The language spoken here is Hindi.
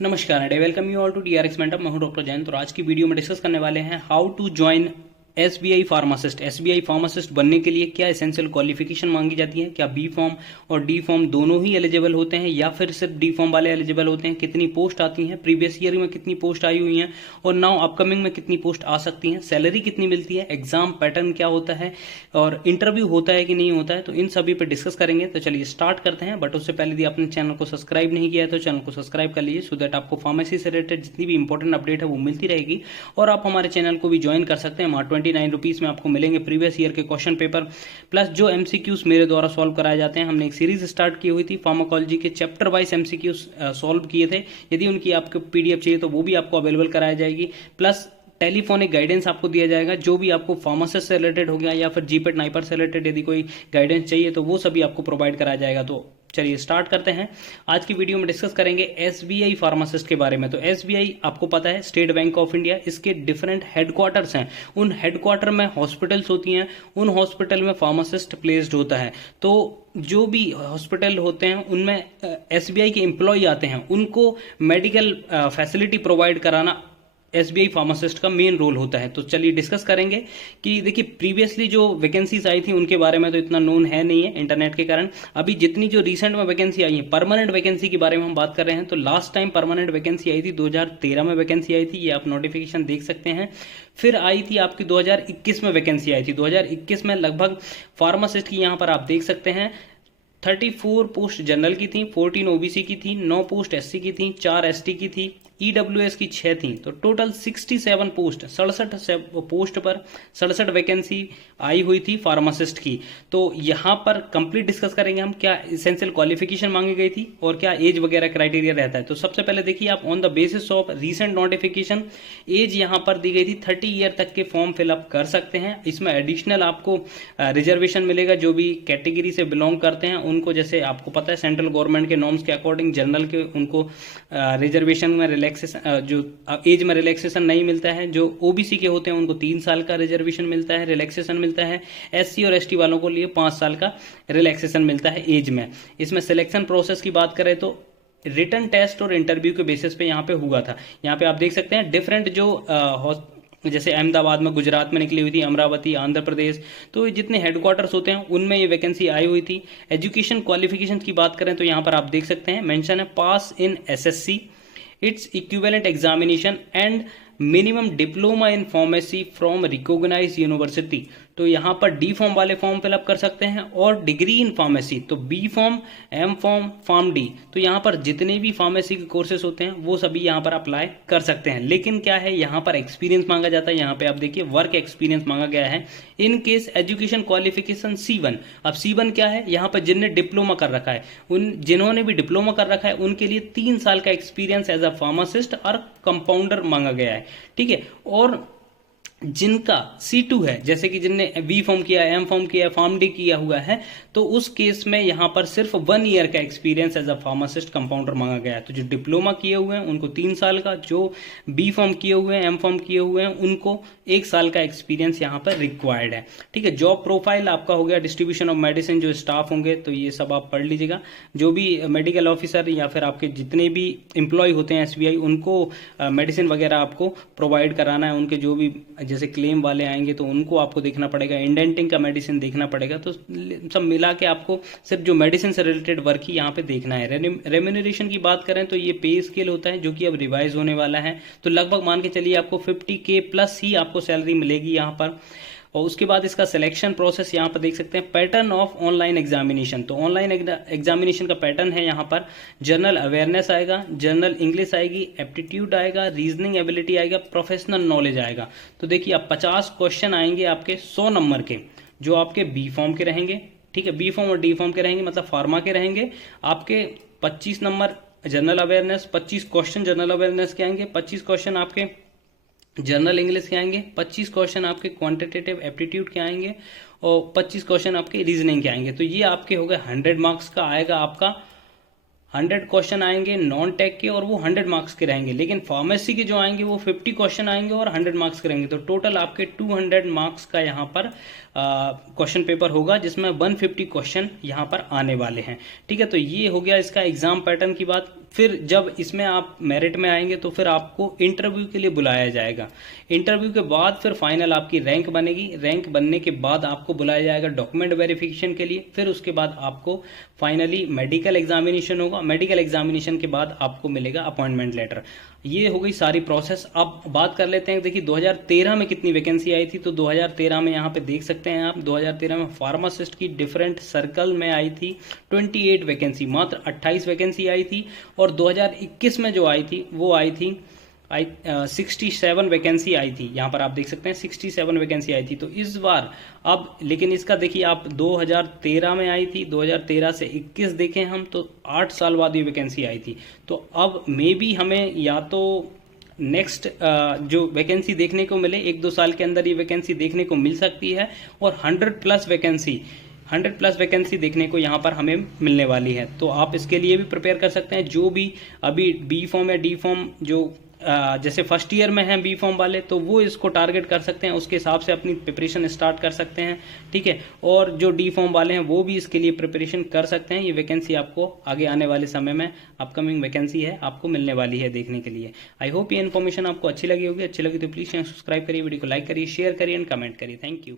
नमस्कार डे, welcome you all to DRX mentor. मैं हूं डॉक्टर जैन। तो आज की वीडियो में डिस्कस करने वाले हैं how to join SBI pharmacist. SBI pharmacist बनने के लिए क्या एसेंशियल क्वालिफिकेशन मांगी जाती है, क्या बी फॉर्म और डी फॉर्म दोनों ही एलिजिबल होते हैं या फिर सिर्फ डी फॉर्म वाले एलिजिबल होते हैं, कितनी पोस्ट आती हैं, प्रीवियस ईयर में कितनी पोस्ट आई हुई हैं और नाउ अपकमिंग में कितनी पोस्ट आ सकती हैं, सैलरी कितनी मिलती है, एग्जाम पैटर्न क्या होता है और इंटरव्यू होता है कि नहीं होता है। तो इन सभी पर डिस्कस करेंगे। तो चलिए स्टार्ट करते हैं। बट उससे पहले यदि आपने चैनल को सब्सक्राइब नहीं किया है तो चैनल को सब्सक्राइब कर लीजिए, सो दैट आपको फार्मेसी से रिलेटेड जितनी भी इंपॉर्टेंट अपडेट है वो मिलती रहेगी। और आप हमारे चैनल को भी ज्वाइन कर सकते हैं। वहाँ 29 रुपीज़ में आपको मिलेंगे प्रीवियस ईयर के क्वेश्चन पेपर प्लस जो एमसीक्यूज मेरे द्वारा सॉल्व कराए जाते हैं। हमने एक सीरीज स्टार्ट की हुई थी, फार्माकोलॉजी के चैप्टर वाइज एमसीक्यूज सॉल्व किए थे। यदि उनकी आपको पीडीएफ चाहिए तो वो भी आपको अवेलेबल कराई जाएगी। प्लस टेलीफोनिक गाइडेंस आपको दिया जाएगा, जो भी आपको फार्मासिस्ट से रिलेटेड हो गया या फिर जीपेट नाइपर से रिलेटेड यदि कोई गाइडेंस चाहिए तो वो सभी आपको प्रोवाइड कराया जाएगा। तो चलिए स्टार्ट करते हैं। आज की वीडियो में डिस्कस करेंगे एसबीआई फार्मासिस्ट के बारे में। तो एसबीआई आपको पता है स्टेट बैंक ऑफ इंडिया, इसके डिफरेंट हेडक्वार्टर्स हैं। उन हेडक्वार्टर में हॉस्पिटल्स होती हैं, उन हॉस्पिटल में फार्मासिस्ट प्लेस्ड होता है। तो जो भी हॉस्पिटल होते हैं उनमें एसबीआई के एम्प्लॉय आते हैं, उनको मेडिकल फैसिलिटी प्रोवाइड कराना एसबीआई फार्मासिस्ट का मेन रोल होता है। तो चलिए डिस्कस करेंगे कि देखिए प्रीवियसली जो वैकेंसीज आई थी उनके बारे में तो इतना नोन है नहीं है इंटरनेट के कारण। अभी जितनी जो रिसेंट में वैकेंसी आई है, परमानेंट वैकेंसी के बारे में हम बात कर रहे हैं। तो लास्ट टाइम परमानेंट वैकेंसी आई थी 2013 में वैकेंसी आई थी, ये आप नोटिफिकेशन देख सकते हैं। फिर आई थी आपकी 2021 में वैकेंसी आई थी। 2021 में लगभग फार्मासिस्ट की यहाँ पर आप देख सकते हैं 34 पोस्ट जनरल की थी, 14 ओबीसी की थी, 9 पोस्ट एससी की थी, 4 एसटी की थी, ईडब्ल्यूएस की 6 थी। तो टोटल 67 पोस्ट, 67 पोस्ट पर 67 वैकेंसी आई हुई थी फार्मासिस्ट की। तो यहां पर कंप्लीट डिस्कस करेंगे हम क्या एसेंशियल क्वालिफिकेशन मांगी गई थी और क्या एज वगैरह क्राइटेरिया रहता है। तो सबसे पहले देखिए, आप on the basis of recent notification as यहां पर दी गई थी 30 ईयर तक के फॉर्म फिलअप कर सकते हैं। इसमें एडिशनल आपको रिजर्वेशन मिलेगा, जो भी कैटेगरी से बिलोंग करते हैं उनको, जैसे आपको पता है सेंट्रल गवर्नमेंट के नॉर्म्स के अकॉर्डिंग जनरल के उनको रिजर्वेशन में जो एज में रिलैक्सेशन नहीं मिलता है। जो ओबीसी के होते हैं उनको 3 साल का रिजर्वेशन मिलता है, रिलैक्सेशन मिलता है। एससी और एसटी वालों को लिए 5 साल का रिलैक्सेशन मिलता है एज में। इसमें सिलेक्शन प्रोसेस की बात करें तो रिटन टेस्ट और इंटरव्यू के बेसिस पे यहाँ पे हुआ था। यहाँ पे आप देख सकते हैं डिफरेंट जो जैसे अहमदाबाद में, गुजरात में निकली हुई थी, अमरावती, आंध्र प्रदेश, तो जितने हेडक्वार्टर्स होते हैं उनमें ये वैकेंसी आई हुई थी। एजुकेशन क्वालिफिकेशन की बात करें तो यहाँ पर आप देख सकते हैं मेंशन है pass in SSC, its equivalent examination and minimum diploma in pharmacy from recognized university। तो यहाँ पर डी फॉर्म वाले फॉर्म फिलअप कर सकते हैं और डिग्री इन फार्मेसी तो B pharm, M pharm, pharm D, तो यहाँ पर जितने भी फार्मेसी के कोर्सेज होते हैं वो सभी यहाँ पर अप्लाई कर सकते हैं। लेकिन क्या है, यहाँ पर एक्सपीरियंस मांगा जाता है। यहाँ पे आप देखिए वर्क एक्सपीरियंस मांगा गया है। In case education qualification C1। अब C1 क्या है, यहाँ पर जिनने डिप्लोमा कर रखा है, जिन्होंने भी डिप्लोमा कर रखा है उनके लिए 3 साल का एक्सपीरियंस एज अ फार्मासिस्ट और कंपाउंडर मांगा गया है। ठीक है, और जिनका C2 है, जैसे कि जिनने बी फॉर्म किया, एम फॉर्म किया, फार्म डी किया हुआ है, तो उस केस में यहां पर सिर्फ 1 ईयर का experience as a pharmacist compounder मांगा गया है। तो जो डिप्लोमा किए हुए हैं उनको 3 साल का, जो बी फॉर्म किए हुए हैं, एम फॉर्म किए हुए हैं, उनको 1 साल का एक्सपीरियंस यहां पर रिक्वायर्ड है। ठीक है, जॉब प्रोफाइल आपका हो गया, डिस्ट्रीब्यूशन ऑफ मेडिसिन, जो स्टाफ होंगे तो ये सब आप पढ़ लीजिएगा। जो भी मेडिकल ऑफिसर या फिर आपके जितने भी एम्प्लॉय होते हैं एसबीआई, उनको मेडिसिन वगैरह आपको प्रोवाइड कराना है। उनके जो भी जैसे क्लेम वाले आएंगे तो उनको आपको देखना पड़ेगा, इंडेंटिंग का मेडिसिन देखना पड़ेगा। तो सब मिला के आपको सिर्फ जो मेडिसिन से रिलेटेड वर्क ही यहाँ पे देखना है। रेम्यूनरेशन की बात करें तो ये पे स्केल होता है जो कि अब रिवाइज होने वाला है। तो लगभग मान के चलिए आपको 50K प्लस ही आपको सैलरी मिलेगी यहाँ पर। और उसके बाद इसका सिलेक्शन प्रोसेस यहाँ पर देख सकते हैं। पैटर्न ऑफ ऑनलाइन एग्जामिनेशन, तो ऑनलाइन एग्जामिनेशन का पैटर्न है यहाँ पर। जनरल अवेयरनेस आएगा, जनरल इंग्लिश आएगी, एप्टीट्यूड आएगा, रीजनिंग एबिलिटी आएगा, प्रोफेशनल नॉलेज आएगा। तो देखिए आप 50 क्वेश्चन आएंगे आपके 100 नंबर के, जो आपके बी फॉर्म के रहेंगे। ठीक है, बी फॉर्म और डी फॉर्म के रहेंगे, मतलब फार्मा के रहेंगे। आपके 25 number general awareness, 25 question general awareness के आएंगे, 25 क्वेश्चन आपके जनरल इंग्लिश के आएंगे, 25 क्वेश्चन आपके क्वांटिटेटिव एप्टीट्यूड के आएंगे और 25 क्वेश्चन आपके रीजनिंग के आएंगे। तो ये आपके हो गए 100 मार्क्स का आएगा आपका। 100 क्वेश्चन आएंगे नॉन टेक के और वो 100 मार्क्स के रहेंगे। लेकिन फार्मेसी के जो आएंगे वो 50 क्वेश्चन आएंगे और 100 मार्क्स के रहेंगे। तो टोटल आपके 200 मार्क्स का यहाँ पर क्वेश्चन पेपर होगा, जिसमें 150 क्वेश्चन यहाँ पर आने वाले हैं। ठीक है, तो ये हो गया इसका एग्जाम पैटर्न की बात। फिर जब इसमें आप मेरिट में आएंगे तो फिर आपको इंटरव्यू के लिए बुलाया जाएगा। इंटरव्यू के बाद फिर फाइनल आपकी रैंक बनेगी। रैंक बनने के बाद आपको बुलाया जाएगा डॉक्यूमेंट वेरिफिकेशन के लिए। फिर उसके बाद आपको फाइनली मेडिकल एग्जामिनेशन होगा। मेडिकल एग्जामिनेशन के बाद आपको मिलेगा अपॉइंटमेंट लेटर। ये हो गई सारी प्रोसेस। अब बात कर लेते हैं, देखिए 2013 में कितनी वैकेंसी आई थी। तो 2013 में यहाँ पे देख सकते हैं आप, 2013 में फार्मासिस्ट की डिफरेंट सर्कल में आई थी 28 वैकेंसी, मात्र 28 वैकेंसी आई थी। और 2021 में जो आई थी वो आई थी 67 वैकेंसी आई थी। यहाँ पर आप देख सकते हैं 67 वैकेंसी आई थी। तो इस बार अब लेकिन इसका देखिए आप 2013 में आई थी, 2013 से 21 देखें हम तो 8 साल बाद ये वैकेंसी आई थी। तो अब मे बी हमें या तो नेक्स्ट जो वैकेंसी देखने को मिले, 1-2 साल के अंदर ये वैकेंसी देखने को मिल सकती है। और 100 प्लस वैकेंसी देखने को यहाँ पर हमें मिलने वाली है। तो आप इसके लिए भी प्रिपेयर कर सकते हैं। जो भी अभी बी फॉर्म या डी फॉर्म जो जैसे फर्स्ट ईयर में हैं बी फॉर्म वाले, तो वो इसको टारगेट कर सकते हैं, उसके हिसाब से अपनी प्रिपरेशन स्टार्ट कर सकते हैं, ठीक है। और जो डी फॉर्म वाले हैं वो भी इसके लिए प्रिपरेशन कर सकते हैं। ये वैकेंसी आपको आगे आने वाले समय में अपकमिंग वैकेंसी है, आपको मिलने वाली है देखने के लिए। आई होप ये इन्फॉर्मेशन आपको अच्छी लगी होगी। अच्छी लगी तो प्लीज चैनल सब्सक्राइब करिए, वीडियो को लाइक करिए, शेयर करिए एंड कमेंट करिए। Thank you.